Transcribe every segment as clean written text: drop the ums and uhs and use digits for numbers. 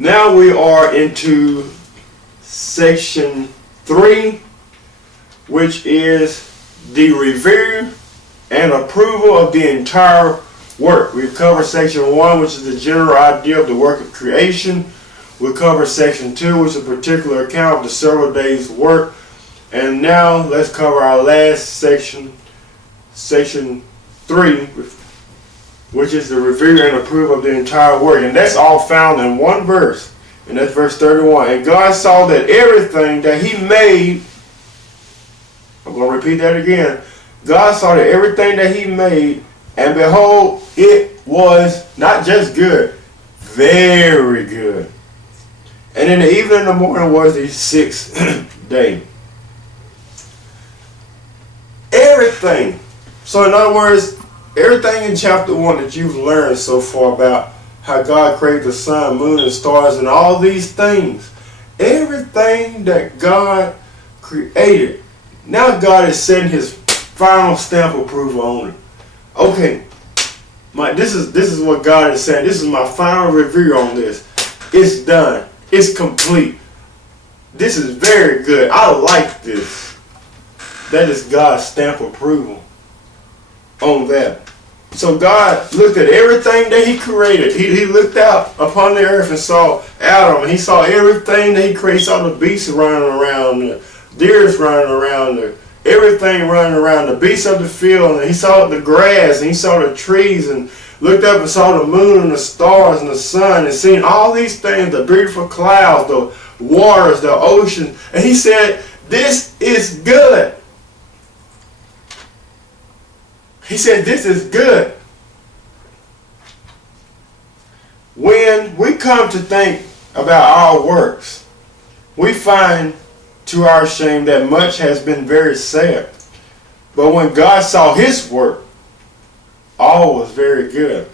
Now we are into section 3, which is the review and approval of the entire work. We've covered section 1, which is the general idea of the work of creation. We'll cover section 2, which is a particular account of the several days' work. And now let's cover our last section, section 3, which is the review and approval of the entire work. And that's all found in one verse, and that's verse 31. And God saw that everything that He made, I'm going to repeat that again. God saw that everything that He made, and behold, it was not just good, very good. And in the evening and the morning was the sixth day. Everything. So in other words, everything in chapter 1 that you've learned so far about how God created the sun, moon, and stars, and all these things, everything that God created, now God is setting His final stamp of approval on it. Okay, this is what God is saying. This is my final review on this. It's done. It's complete. This is very good. I like this. That is God's stamp of approval on that. So God looked at everything that He created. He looked out upon the earth and saw Adam, and He saw everything that He created. He saw the beasts running around, the deers running around, everything running around, the beasts of the field, and He saw the grass, and He saw the trees, and looked up and saw the moon and the stars and the sun, and seen all these things, the beautiful clouds, the waters, the ocean, and He said, this is good. He said, this is good. When we come to think about our works, we find to our shame that much has been very sad. But when God saw His work, all was very good.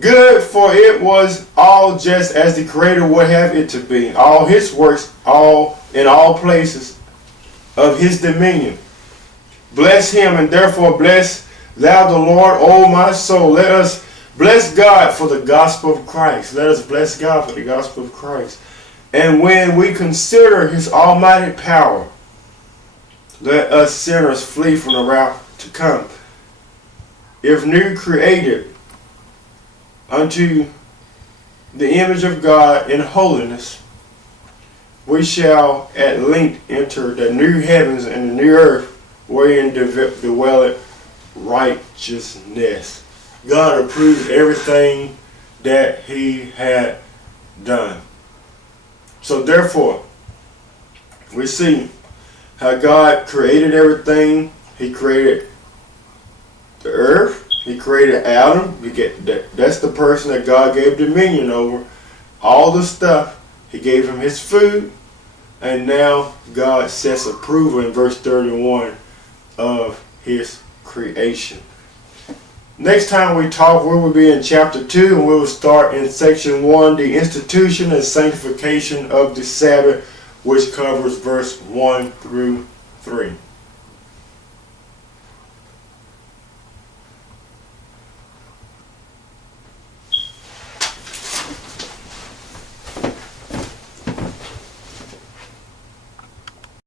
Good, for it was all just as the Creator would have it to be. All His works, all in all places of His dominion. Bless Him, and therefore bless thou the Lord, O my soul. Let us bless God for the gospel of Christ. Let us bless God for the gospel of Christ. And when we consider His almighty power, let us sinners flee from the wrath to come. If new created unto the image of God in holiness, we shall at length enter the new heavens and the new earth, wherein dwelleth righteousness. God approved everything that He had done. So therefore, we see how God created everything. He created the earth. He created Adam. That's the person that God gave dominion over. All the stuff. He gave him his food. And now God sets approval in verse 31 of His creation. Next time we talk, we will be in chapter 2, and we will start in section 1, the institution and sanctification of the Sabbath, which covers verse 1 through 3.